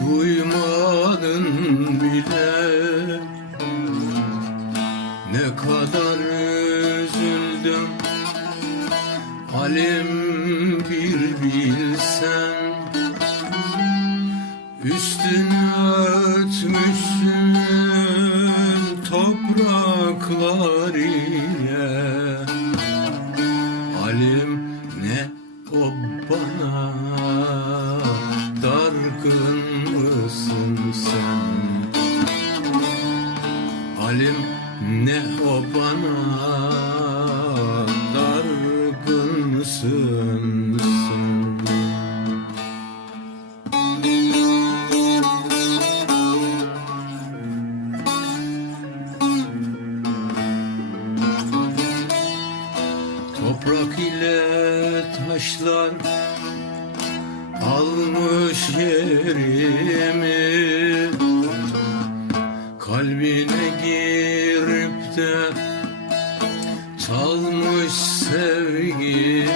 duymadın bile. Ne kadar üzüldüm. Halim bir bilsen. Üstüne ötmüşsün topraklar ile. Halim sen. Halim ne o bana Dargın mısın sen? Toprak ile taşlar almış yerimi Kalbine girip de çalmış sevgimi.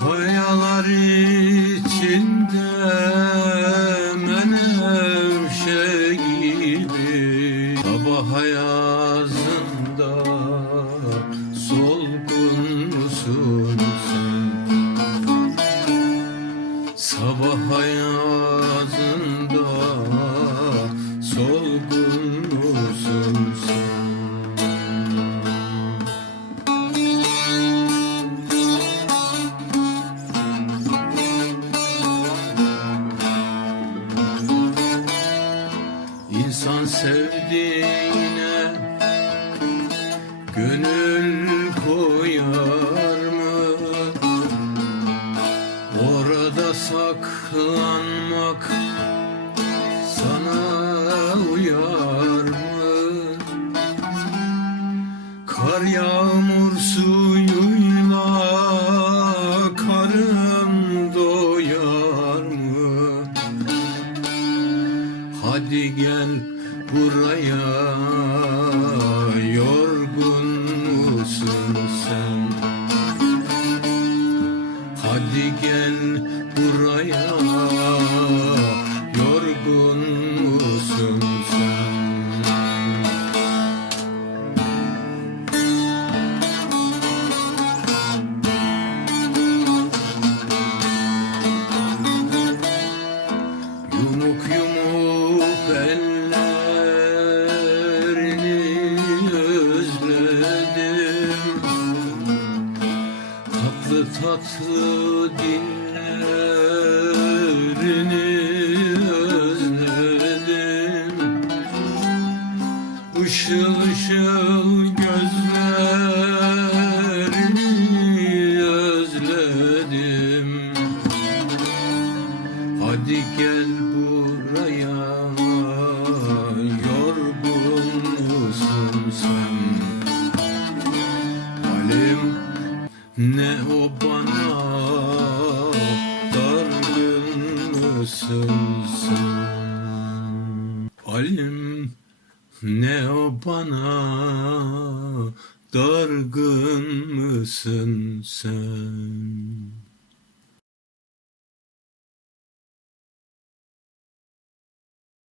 Kayalar içinde menevşe gibi Sabah ayazında Sabah ayazında solgun musun? İnsan sevdiğine gönül Orada saklanmak sana uyar mı? Kar yağmur suyuyla karın doyar mı? Hadi gel Yumuk yumuk ellerini özledim. Tatlı tatlı dillerini ne o bana Dargın mısın sen? Halim ne o bana Dargın mısın sen